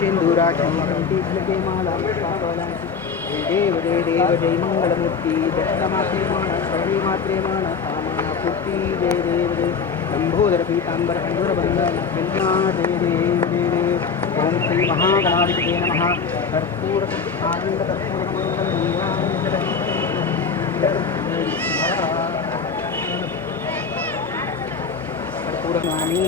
सिंदूराक्षी माला देव जय देव जय मंगलमूर्ति दक्षिणमात्रे मान श्रवणी मात्रे मान कामना पूर्ति जय देव जय लंबोदर पीतांबर कंदुरबंधन जय देव जय देव ओम श्री महागणाधिपते नमः कर्पूर आनंद कर्पूर कर्पूरस्वामी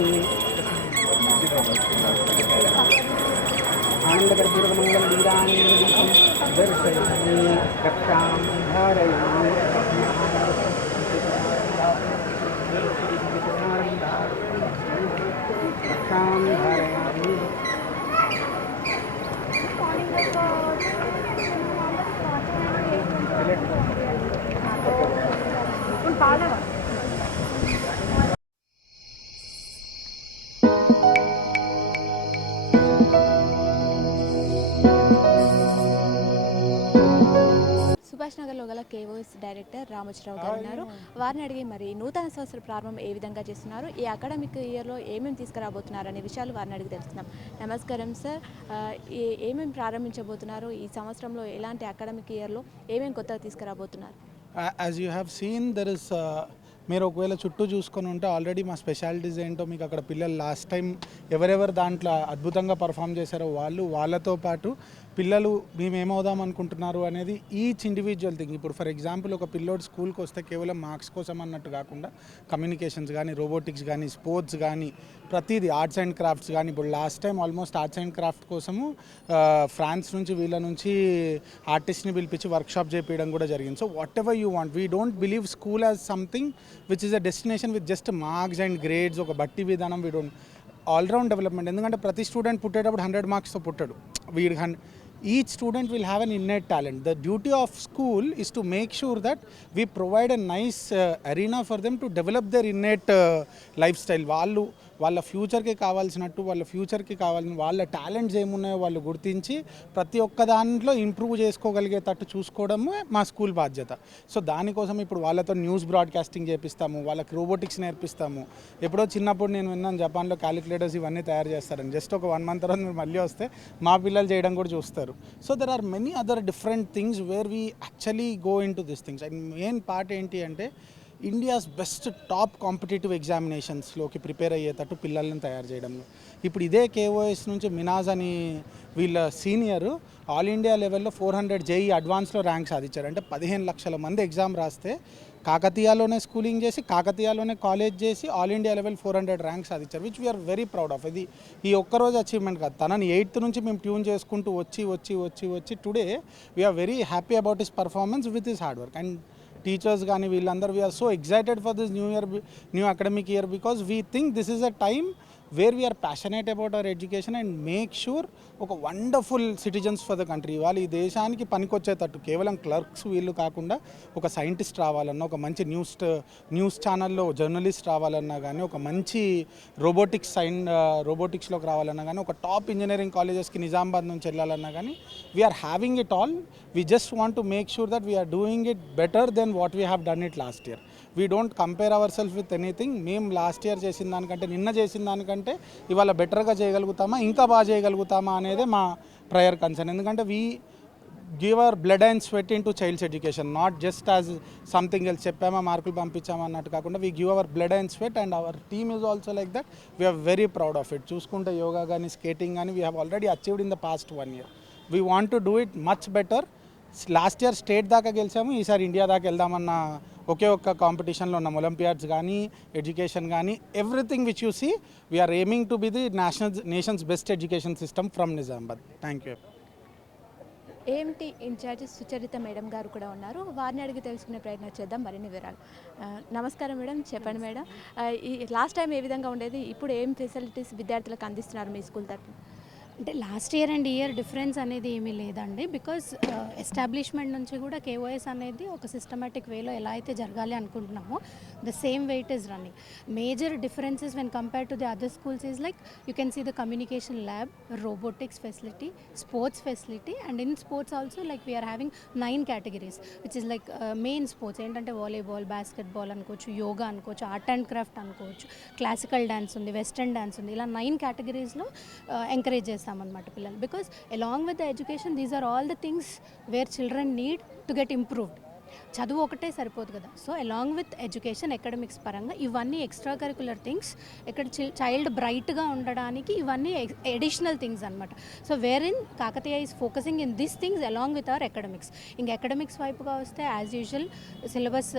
आनंदकर्पूरकमंगल वीरांगदीपं दर्शयामि कक्षां धारयामि कक्षां धारयामि సుభాష్ నగర్లో గల కేఓఎస్ డైరెక్టర్ రామోజీరావు గారు ఉన్నారు. వారిని అడిగి మరి నూతన సంవత్సర ప్రారంభం ఏ విధంగా చేస్తున్నారు, ఈ అకాడమిక్ ఇయర్లో ఏమేమి తీసుకురాబోతున్నారు అనే విషయాలు వారిని అడిగి తెలుసుకుందాం. నమస్కారం సార్, ఏమేమి ప్రారంభించబోతున్నారు, ఈ సంవత్సరంలో ఎలాంటి అకాడమిక్ ఇయర్లో ఏమేమి కొత్తగా తీసుకురాబోతున్నారు? As you have seen there is మీరు ఒకవేళ చుట్టూ చూసుకొని ఉంటే ఆల్రెడీ మా స్పెషాలిటీస్ ఏంటో మీకు అక్కడ పిల్లలు లాస్ట్ టైం ఎవరెవరు దాంట్లో అద్భుతంగా పర్ఫామ్ చేశారో వాళ్ళతో పాటు పిల్లలు మేము ఏమవుదాం అనుకుంటున్నారు అనేది ఈచ్ ఇండివిజువల్ థింగ్. ఇప్పుడు ఫర్ ఎగ్జాంపుల్ ఒక పిల్లోడు స్కూల్కి వస్తే కేవలం మార్క్స్ కోసం అన్నట్టు కాకుండా కమ్యూనికేషన్స్ కానీ, రోబోటిక్స్ కానీ, స్పోర్ట్స్ కానీ, ప్రతిదీ ఆర్ట్స్ అండ్ క్రాఫ్ట్స్ కానీ. ఇప్పుడు last time almost arts and craft కోసము ఫ్రాన్స్ నుంచి వీళ్ళ నుంచి ఆర్టిస్ట్ని పిలిపించి వర్క్షాప్ చేయించడం కూడా జరిగింది. So what ever you want, we don't believe school as something which is a destination with just marks and grades, ఒక బట్టి విధానం. We don't all round development. ఎందుకంటే ప్రతి స్టూడెంట్ పుట్టేటప్పుడు 100 మార్క్స్తో పుట్టాడు. Each student will have an innate talent. The duty of school is to make sure that we provide a nice arena for them to develop their innate lifestyle. వాళ్ళ ఫ్యూచర్కి కావాల్సినట్టు, వాళ్ళ ఫ్యూచర్కి కావాల్సిన వాళ్ళ talents ఏమున్నాయో వాళ్ళు గుర్తించి ప్రతి ఒక్క దాంట్లో ఇంప్రూవ్ చేసుకోగలిగేటట్టు చూసుకోవడమే మా స్కూల్ బాధ్యత. సో దానికోసం ఇప్పుడు వాళ్ళతో న్యూస్ బ్రాడ్కాస్టింగ్ చేపిస్తాము, వాళ్ళకి రోబోటిక్స్ నేర్పిస్తాము. ఎప్పుడో చిన్నప్పుడు నేను విన్నాను జపాన్లో క్యాలిక్యులేటర్స్ ఇవన్నీ తయారు చేస్తారని. జస్ట్ ఒక 1 month తర్వాత మీరు మళ్ళీ వస్తే మా పిల్లలు చేయడం కూడా చూస్తారు. So there are many other different things where we actually go into this things. And main part ఏంటి అంటే ఇండియాస్ బెస్ట్ టాప్ కాంపిటేటివ్ ఎగ్జామినేషన్స్లోకి ప్రిపేర్ అయ్యేటట్టు పిల్లల్ని తయారు చేయడంలో. ఇప్పుడు ఇదే కేఓఎస్ నుంచి మినాజ్ అని వీళ్ళ సీనియర్ ఆల్ ఇండియా లెవెల్లో 400 జేఈ అడ్వాన్స్లో ర్యాంక్ సాధించారు. అంటే 15 లక్షల మంది ఎగ్జామ్ రాస్తే కాకతీయాలోనే స్కూలింగ్ చేసి, కాకతీయాలోనే కాలేజ్ చేసి ఆల్ ఇండియా లెవెల్ 400 ర్యాంక్ సాధించారు, which we are very proud of. ఇది ఈ ఒక్కరోజు అచీవ్మెంట్ కాదు, తనని 8th నుంచి మేము ట్యూన్ చేసుకుంటూ వచ్చి today we are very happy about his performance with his hard work. And teachers కానీ వీళ్ళందరూ we are so excited for this new academic year because we think this is a time where we are passionate about our education and make sure ఒక wonderful citizens for the country. వాళ్ళు ఈ దేశానికి పనికొచ్చేటట్టు కేవలం clerks వీళ్ళు కాకుండా ఒక సైంటిస్ట్ రావాలన్నా, ఒక మంచి న్యూస్ ఛానల్లో జర్నలిస్ట్ రావాలన్నా కానీ, ఒక మంచి రోబోటిక్స్లోకి రావాలన్నా కానీ, ఒక టాప్ ఇంజనీరింగ్ కాలేజెస్కి నిజామాబాద్ నుంచి వెళ్ళాలన్నా కానీ we are having it all. We just want to make sure that we are doing it better then what we have done it last year. We don't compare our self with anything. మేము last year చేసిన దానికంటే, నిన్న చేసిన దానికంటే ఇవాళ బెటర్గా చేయగలుగుతామా, ఇంకా బాగా చేయగలుగుతామా అనేదే మా ప్రయర్ కన్సర్న్. ఎందుకంటే we give our blood and sweat into child's education, not just as something else. చెప్పామా మార్కులు పంపించామా అన్నట్టు కాకుండా we give our blood and sweat and our team is also like that. We are very proud of it. చూసుకుంటే యోగా కానీ, skating కానీ we have already achieved in the past 1 year. We want to do it much better. Last year state దాకా గెలిచాము, ఈసారి India దాకా వెళ్దామన్న ఒకే ఒక్క కాంపిటీషన్లో ఉన్నాం. Olympiads కానీ, ఎడ్యుకేషన్ కానీ, everything which you see we are aiming to be the nation's best education system from Nizamabad. Thank you. AMT in charge Sucharitha madam గారు కూడా ఉన్నారు, వారిని అడిగి తెలుసుకునే ప్రయత్నం చేద్దాం మరిన్ని వివరాలు. నమస్కారం మేడం, చెప్పండి మేడం, ఈ లాస్ట్ టైం ఏ విధంగా ఉండేది, ఇప్పుడు ఏం ఫెసిలిటీస్ విద్యార్థులకు అందిస్తున్నారు మీ స్కూల్ తరఫున? అంటే last year and year difference అనేది ఏమీ లేదండి. బికాజ్ ఎస్టాబ్లిష్మెంట్ నుంచి కూడా కేఓఎస్ అనేది ఒక సిస్టమేటిక్ వేలో ఎలా అయితే జరగాలి అనుకుంటున్నామో the same way it is running. Major differences when compare to the other schools is like you can see the communication lab, robotics facility, sports facility, and in sports also like we are having 9 categories which is like main sports ఏంటంటే volleyball, basketball అనుకోవచ్చు, yoga అనుకోవచ్చు, art and craft అనుకోవచ్చు, classical dance ఉంది, western dance ఉంది. ఇలా 9 categories-లో encourage చేస్తామన్నమాట పిల్లలు. Because along with the education these are all the things where children need to get improved. చదువు ఒకటే సరిపోదు కదా. So along with education academics పరంగా ఇవన్నీ ఎక్స్ట్రా కరికులర్ థింగ్స్, ఇక్కడ చైల్డ్ బ్రైట్గా ఉండడానికి ఇవన్నీ ఎడిషనల్ థింగ్స్ అనమాట. So where in Kakatiya is focusing in this things along with our academics. ఇంకా అకాడమిక్స్ వైపుగా వస్తే యాజ్ యూజువల్ సిలబస్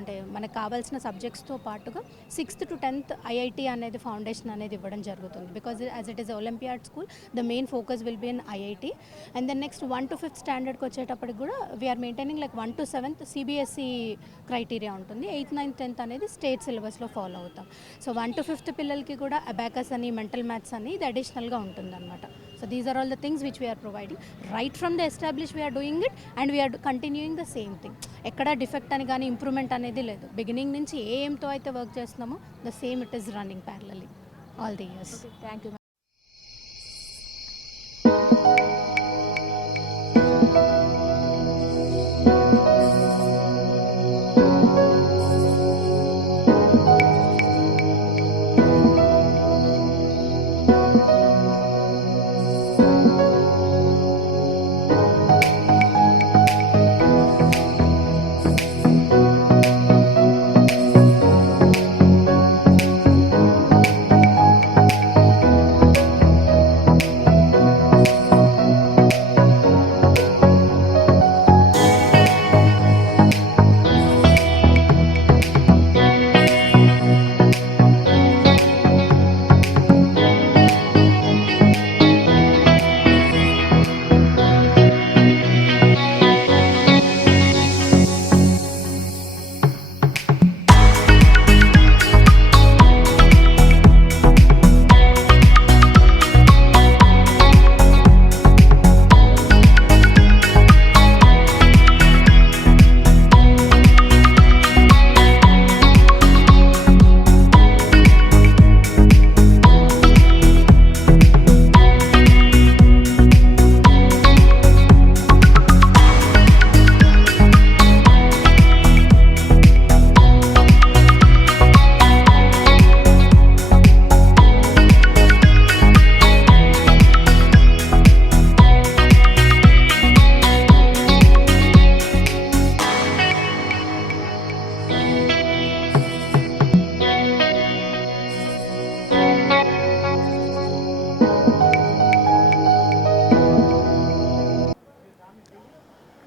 అంటే మనకు కావాల్సిన సబ్జెక్ట్స్తో పాటుగా 6th to 10th ఐఐటి అనేది ఫౌండేషన్ అనేది ఇవ్వడం జరుగుతుంది. Because as it is olympiad school the main focus will be in IIT. And then next 1 to 5th స్టాండర్డ్కి వచ్చేటప్పటికి కూడా we are maintaining like 1 to 7th CBSE criteria ఉంటుంది. 8th, 9th, 10th అనేది state సిలబస్లో ఫాలో అవుతాం. సో 1 to 5th పిల్లలకి కూడా abacus అని, మెంటల్ మ్యాథ్స్ అని ఇది అడిషనల్గా ఉంటుందన్నమాట. So these are all the things which we are providing right from the establish we are doing it and we are continuing the same thing. ఎక్కడ డిఫెక్ట్ అని కానీ ఇంప్రూవ్మెంట్ అనేది లేదు. బిగినింగ్ నుంచి ఏ ఏమ్తో అయితే వర్క్ చేస్తున్నామో the same it is running parallelly all the years. Thank you.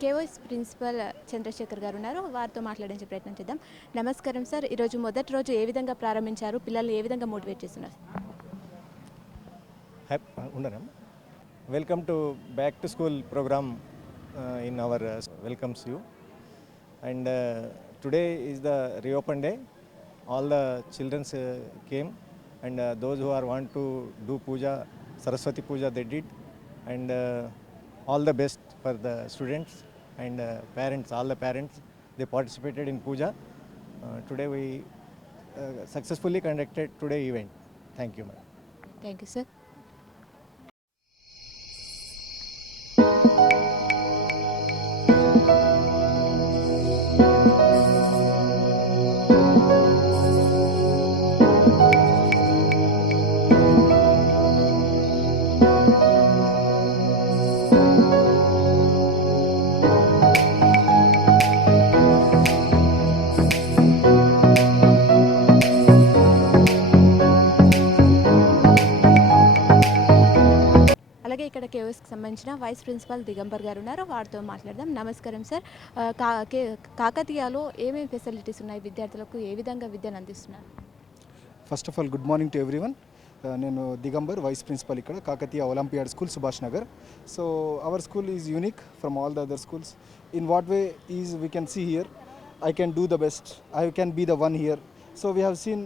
KOS principal Chandrasekhar గారు ఉన్నారు, వారితో మాట్లాడించే ప్రయత్నం చేద్దాం. నమస్కారం సార్. ఈరోజు మొదటి రోజు ఏ విధంగా ప్రారంభించారు, పిల్లల్ని ఏ విధంగా మోటివేట్ చేస్తున్నారు? Welcome to back to school program in our welcomes you and today is the reopen day. All the childrens came and those who are want to do puja, Saraswati puja, they did, and all the best for the students and parents, all the parents, they participated in puja. Today we successfully conducted today event. Thank you, ma'am. Thank you, sir. అలాగే ఇక్కడ కేఓఎస్కి సంబంధించిన vice principal Digambar గారు ఉన్నారు, వారితో మాట్లాడదాం. నమస్కారం sir. కాకతీయలో ఏమేమి facilities ఉన్నాయి, విద్యార్థులకు ఏ విధంగా విద్యను అందిస్తున్నారు? First of all good morning to everyone. నేను దిగంబర్, వైస్ ప్రిన్సిపల్ ఇక్కడ Kakatiya olympiad school, Subhash Nagar. So our school is unique from all the other schools. In what way is we can see here, I can do the best, I can be the one here. So we have seen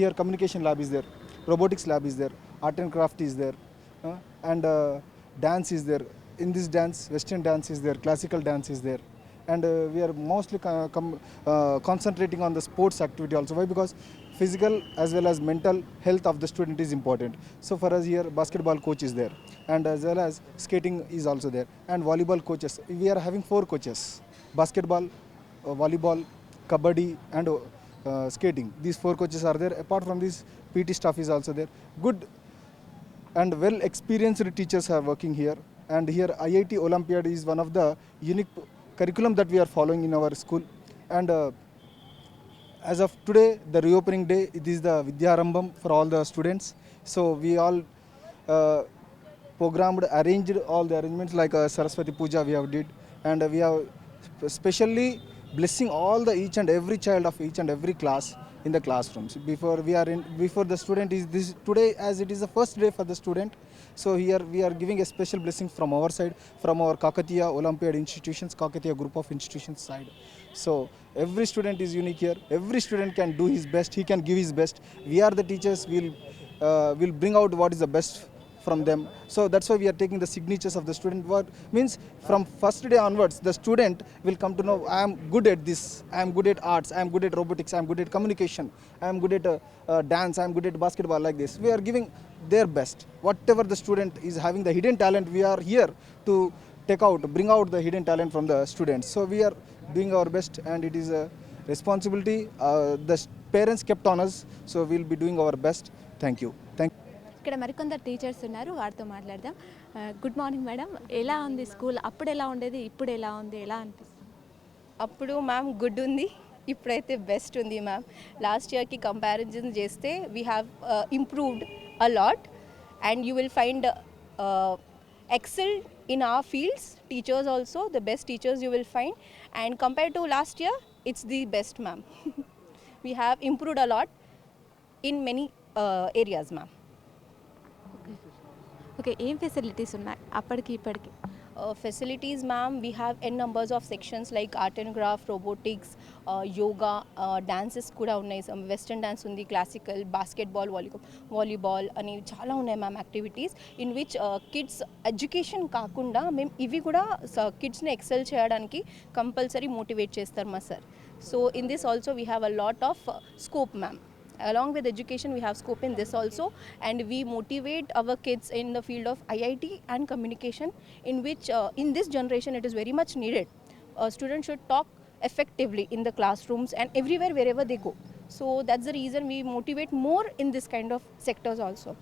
here communication lab is there, robotics lab is there, art and craft is there, and dance is there. In this dance, Western dance is there, classical dance is there, and we are mostly concentrating on the sports activity also. Why? Because physical as well as mental health of the student is important. So for us here, basketball coach is there, and as well as skating is also there, and volleyball coaches. We are having 4 coaches: basketball, volleyball, kabaddi, and skating. These 4 coaches are there. Apart from this, PT staff is also there. Good and well experienced teachers are working here, and here IIT Olympiad is one of the unique curriculum that we are following in our school. And as of today, the reopening day, it is the Vidyarambham for all the students. So we all uh, arranged all the arrangements like Saraswati Puja we have did, and we have specially blessing all the each and every child of each and every class in the classrooms before the student is this today, as it is the first day for the student. So here we are giving a special blessing from our side, from our Kakatiya Olympiad institutions, Kakatiya group of institutions side. So every student is unique here. Every student can do his best. He can give his best. We are the teachers. Will bring out what is the best from them. So that's why we are taking the signatures of the student. What means from first day onwards, the student will come to know, I am good at this, I am good at arts, I am good at robotics, I am good at communication, I am good at dance, I am good at basketball, like this. We are giving their best. Whatever the student is having the hidden talent, we are here to bring out the hidden talent from the students. So we are doing our best, and it is a responsibility. The parents kept on us, so we'll be doing our best. Thank you. ఇక్కడ మరికొందరు teachers ఉన్నారు, వారితో మాట్లాడదాం. Good morning madam, ఎలా ఉంది school? అప్పుడు ఎలా ఉండేది, ఇప్పుడు ఎలా ఉంది, ఎలా అనిపిస్తుంది? అప్పుడు మ్యామ్ గుడ్ ఉంది, ఇప్పుడైతే బెస్ట్ ఉంది మ్యామ్. లాస్ట్ ఇయర్కి కంపారిజన్ చేస్తే we have improved a lot, and you will find excelled in our fields, teachers also, the best teachers you will find, and compared to last year, it's the best ma'am. We have improved a lot in many areas ma'am. Okay, ఏం facilities ఉన్నాయి అప్పటికి ఇప్పటికి? Facilities ma'am, we have n numbers of sections like art and craft, robotics, yoga, dances kuda unnai, some western dance undi, classical, basketball, volleyball ani chaala unnai ma'am activities in which kids education kaakunda mem ivi kuda kids ni excel cheyadaniki compulsory motivate chestaru ma sir. So in this also we have a lot of scope ma'am. Along with education, we have scope in this also, and we motivate our kids in the field of IIT and communication, in which in this generation it is very much needed. Students should talk effectively in the classrooms and everywhere wherever they go. So that's the reason we motivate more in this kind of sectors also.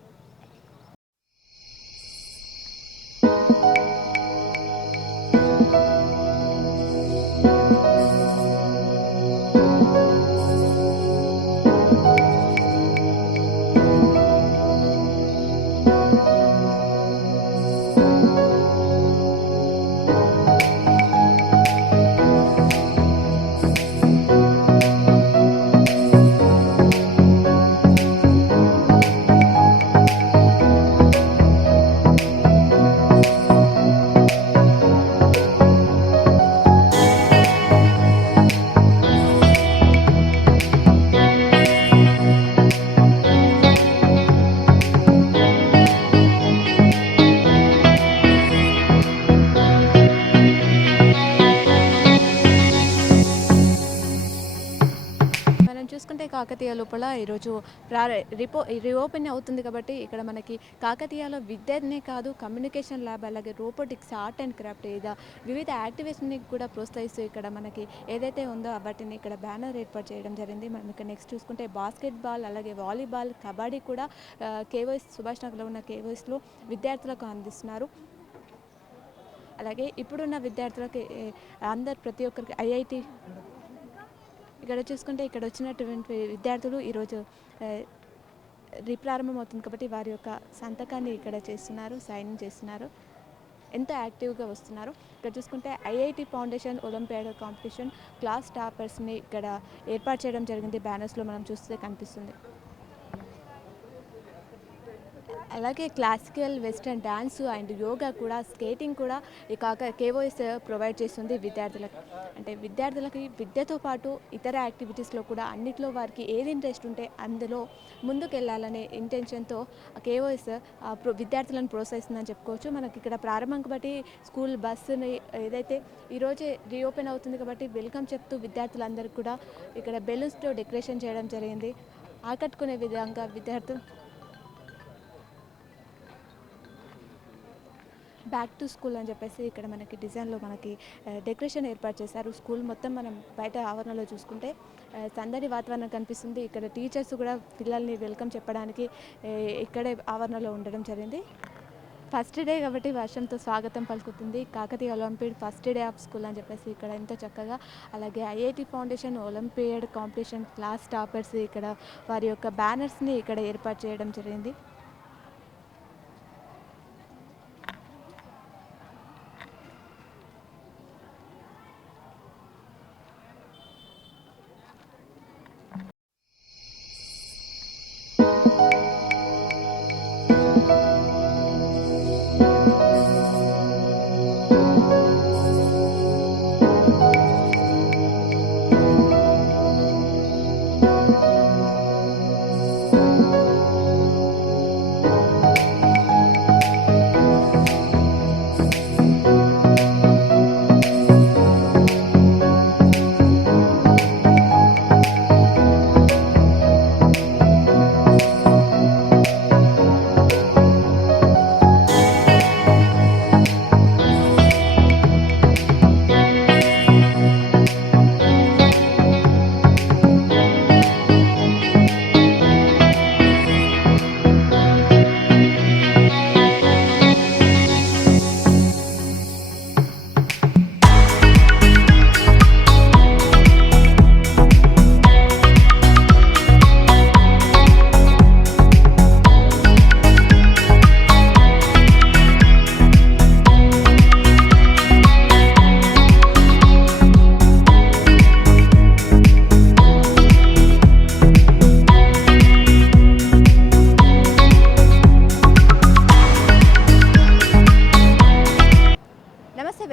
చూసుకుంటే కాకతీయ లోపల ఈరోజు reopen అవుతుంది కాబట్టి ఇక్కడ మనకి కాకతీయలో విద్యనే కాదు, communication lab, అలాగే robotics, art and craft, వివిధ యాక్టివిటీస్ని కూడా ప్రోత్సహిస్తూ ఇక్కడ మనకి ఏదైతే ఉందో వాటిని ఇక్కడ బ్యానర్ ఏర్పాటు చేయడం జరిగింది. మనం ఇక్కడ నెక్స్ట్ చూసుకుంటే బాస్కెట్బాల్, అలాగే వాలీబాల్, కబడ్డీ కూడా కేవైస్ సుభాష్ నగర్లో ఉన్న కేవైస్లో విద్యార్థులకు అందిస్తున్నారు. అలాగే ఇప్పుడున్న విద్యార్థులకి అందరు ప్రతి ఒక్కరికి ఐఐటి ఇక్కడ చూసుకుంటే ఇక్కడ వచ్చినటువంటి విద్యార్థులు ఈరోజు రీప్రారంభం అవుతుంది కాబట్టి వారి యొక్క సంతకాన్ని ఇక్కడ చేస్తున్నారు, సైన్ చేస్తున్నారు, ఎంతో యాక్టివ్గా వస్తున్నారు. ఇక్కడ చూసుకుంటే IIT foundation olympiad competition class టాపర్స్ని ఇక్కడ ఏర్పాటు చేయడం జరిగింది. బ్యానర్స్లో మనం చూస్తే కనిపిస్తుంది. అలాగే classical, western dance and yoga కూడా, స్కేటింగ్ కూడా ఈ కేఓఎస్ ప్రొవైడ్ చేస్తుంది విద్యార్థులకు. అంటే విద్యార్థులకి విద్యతో పాటు ఇతర యాక్టివిటీస్లో కూడా అన్నిట్లో వారికి ఏది ఇంట్రెస్ట్ ఉంటే అందులో ముందుకెళ్ళాలనే ఇంటెన్షన్తో కేఓఎస్ విద్యార్థులను ప్రోత్సహిస్తుందని చెప్పుకోవచ్చు. మనకి ఇక్కడ ప్రారంభం కాబట్టి స్కూల్ బస్సుని ఏదైతే ఈరోజే రీఓపెన్ అవుతుంది కాబట్టి వెల్కమ్ చెప్తూ విద్యార్థులందరికీ కూడా ఇక్కడ బెలూన్స్తో డెకరేషన్ చేయడం జరిగింది. ఆకట్టుకునే విధంగా విద్యార్థులు బ్యాక్ టు స్కూల్ అని చెప్పేసి ఇక్కడ మనకి డిజైన్లో మనకి డెకరేషన్ ఏర్పాటు చేశారు. స్కూల్ మొత్తం మనం బయట ఆవరణలో చూసుకుంటే సందడి వాతావరణం కనిపిస్తుంది. ఇక్కడ టీచర్స్ కూడా పిల్లల్ని వెల్కమ్ చెప్పడానికి ఇక్కడే ఆవరణలో ఉండడం జరిగింది. ఫస్ట్ డే కాబట్టి వర్షంతో స్వాగతం పలుకుతుంది Kakatiya olympiad first day of school అని చెప్పేసి ఇక్కడ ఎంతో చక్కగా. అలాగే IIT foundation olympiad competition class toppers ఇక్కడ వారి యొక్క బ్యానర్స్ని ఇక్కడ ఏర్పాటు చేయడం జరిగింది.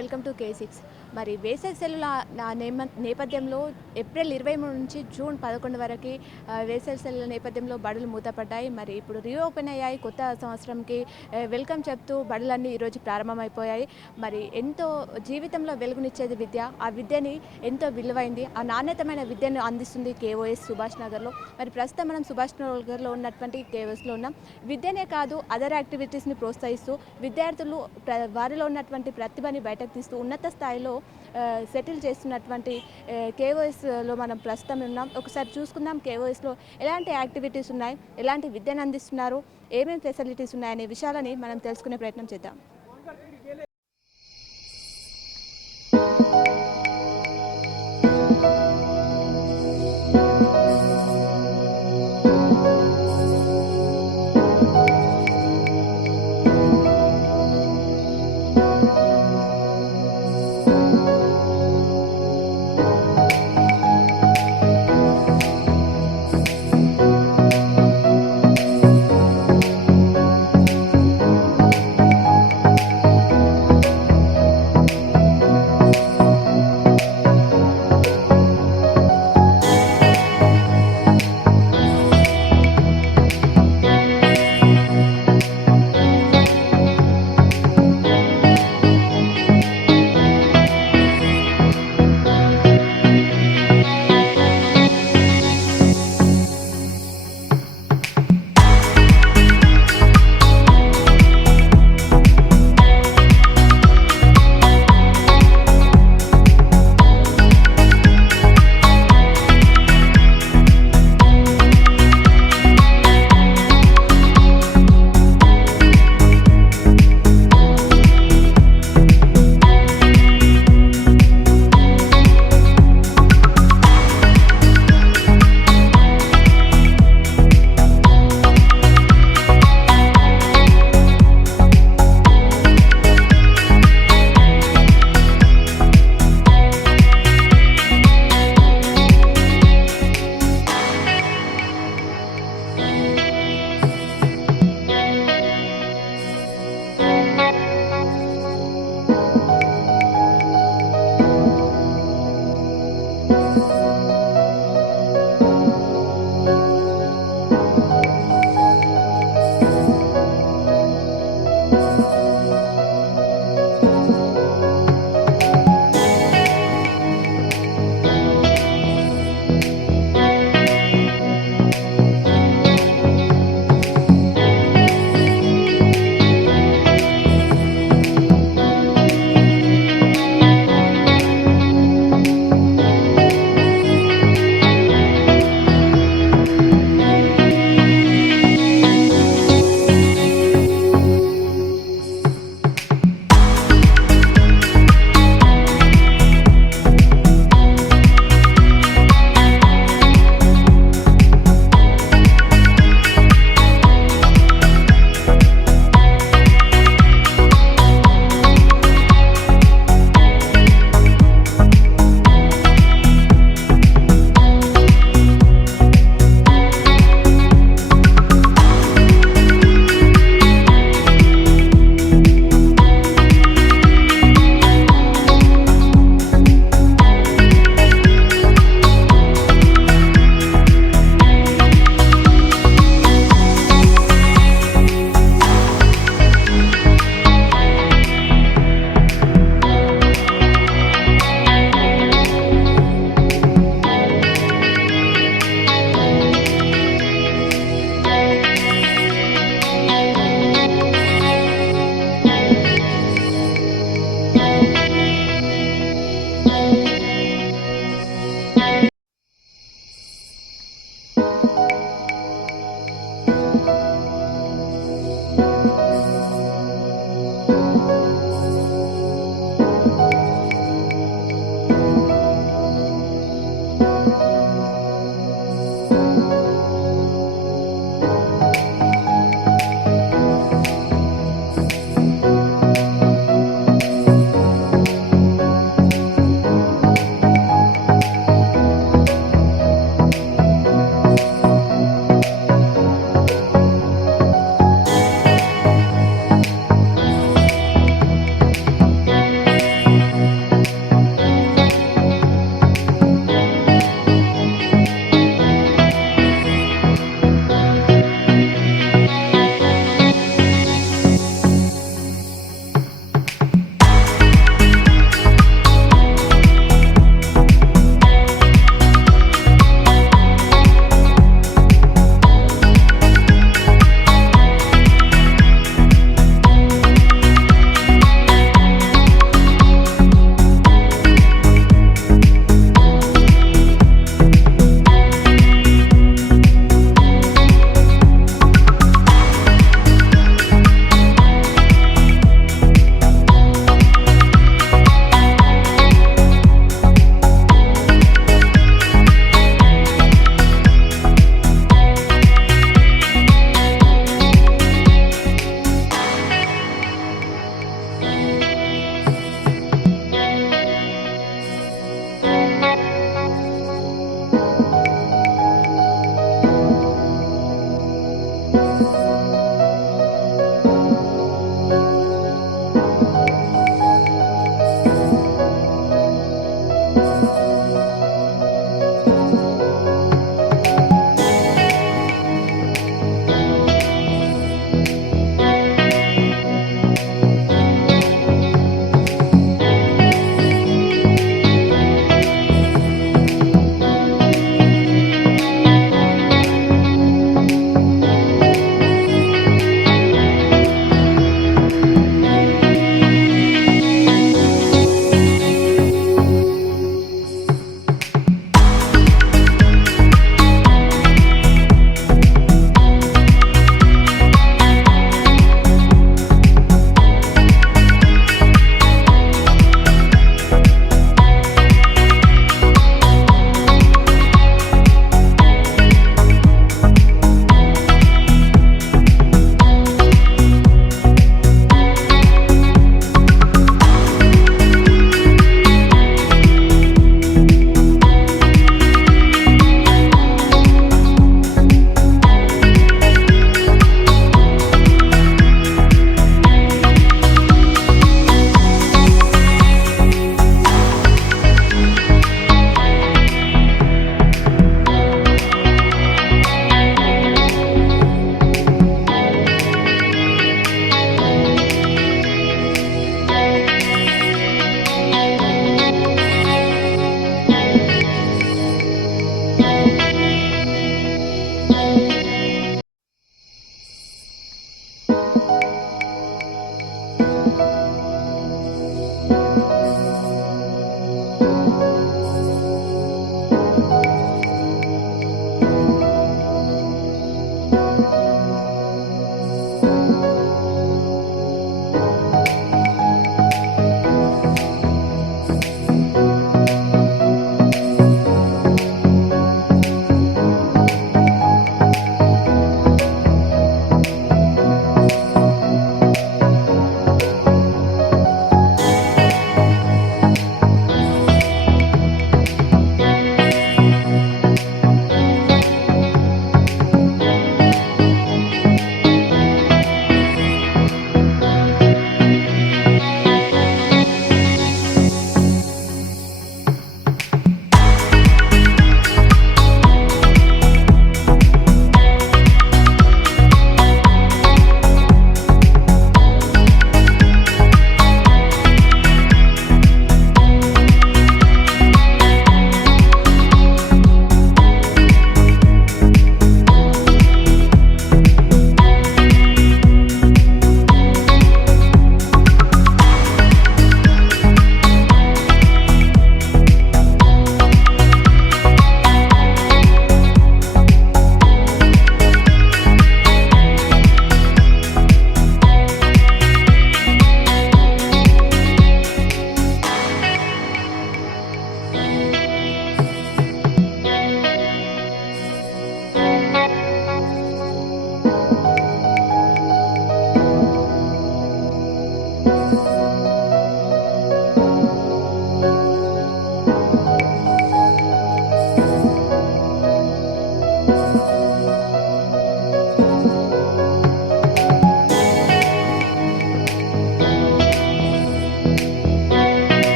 Welcome to K6. మరి వేసవి సెలవుల నేపథ్యంలో ఏప్రిల్ 23 నుంచి జూన్ 11 వరకు వేసవి సెలవుల నేపథ్యంలో బడులు మూతపడ్డాయి. మరి ఇప్పుడు రీఓపెన్ అయ్యాయి. కొత్త సంవత్సరంకి వెల్కమ్ చెప్తూ బడులన్నీ ఈరోజు ప్రారంభమైపోయాయి. మరి ఎంతో జీవితంలో వెలుగునిచ్చేది విద్య. ఆ విద్యని ఎంతో విలువైంది. ఆ నాణ్యతమైన విద్యను అందిస్తుంది కేఓఎస్ సుభాష్ నగర్లో. మరి ప్రస్తుతం మనం సుభాష్ నగర్లో ఉన్నటువంటి కేఓఎస్లో ఉన్నాం. విద్యనే కాదు అదర్ యాక్టివిటీస్ని ప్రోత్సహిస్తూ విద్యార్థులు వారిలో ఉన్నటువంటి ప్రతిభని బయటకు తీస్తూ ఉన్నత స్థాయిలో సెటిల్ చేస్తున్నటువంటి కేఓఎస్లో మనం ప్రస్తుతం ఉన్నాం. ఒకసారి చూసుకుందాం కేఓఎస్లో ఎలాంటి యాక్టివిటీస్ ఉన్నాయి, ఎలాంటి విద్యను అందిస్తున్నారు, ఏమేమి ఫెసిలిటీస్ ఉన్నాయనే విషయాలని మనం తెలుసుకునే ప్రయత్నం చేద్దాం.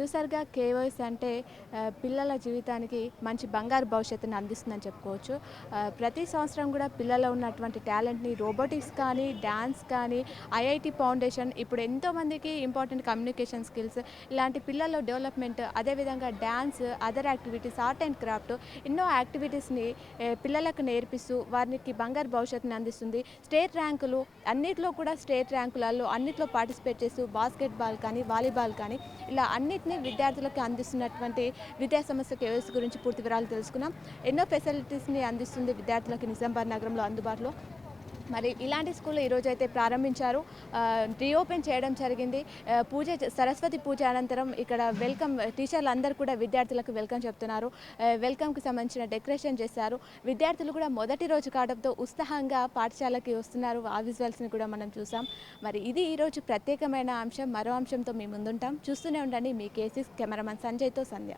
చూసారుగా కేవైస్ అంటే పిల్లల జీవితానికి మంచి బంగారు భవిష్యత్తుని అందిస్తుందని చెప్పుకోవచ్చు. ప్రతి సంవత్సరం కూడా పిల్లల్లో ఉన్నటువంటి టాలెంట్ని రోబోటిక్స్ కానీ, డ్యాన్స్ కానీ, ఐఐటి ఫౌండేషన్ ఇప్పుడు ఎంతోమందికి ఇంపార్టెంట్ కమ్యూనికేషన్ స్కిల్స్ ఇలాంటి పిల్లల్లో డెవలప్మెంట్, అదేవిధంగా dance, other activities, art and craft ఎన్నో యాక్టివిటీస్ని పిల్లలకు నేర్పిస్తూ వారికి బంగారు భవిష్యత్తుని అందిస్తుంది. స్టేట్ ర్యాంకులు అన్నిట్లో కూడా స్టేట్ ర్యాంకులలో అన్నిట్లో పార్టిసిపేట్ చేస్తూ బాస్కెట్బాల్ కానీ, వాలీబాల్ కానీ ఇలా అన్నిటినీ విద్యార్థులకు అందిస్తున్నటువంటి విద్యా సంస్థ కేవైస్ గురించి పూర్తి వివరాలు తెలుసుకున్నాం. ఎన్నో ఫెసిలిటీస్ని అందిస్తుంది విద్యార్థులకు నిజామాబాద్ నగరంలో అందుబాటులో. మరి ఇలాంటి స్కూల్ ఈరోజు అయితే ప్రారంభించారు, రీఓపెన్ చేయడం జరిగింది. సరస్వతి పూజ అనంతరం ఇక్కడ వెల్కమ్ టీచర్లు అందరూ కూడా విద్యార్థులకు వెల్కమ్ చెప్తున్నారు. వెల్కమ్కి సంబంధించిన డెకరేషన్ చేశారు. విద్యార్థులు కూడా మొదటి రోజు కావడంతో ఉత్సాహంగా పాఠశాలకి వస్తున్నారు. ఆ విజువల్స్ని కూడా మనం చూసాం. మరి ఇది ఈరోజు ప్రత్యేకమైన అంశం. మరో అంశంతో మీ ముందుంటాం. చూస్తూనే ఉండండి. మీ కేసీస్ కెమెరామన్ సంజయ్తో సంధ్య.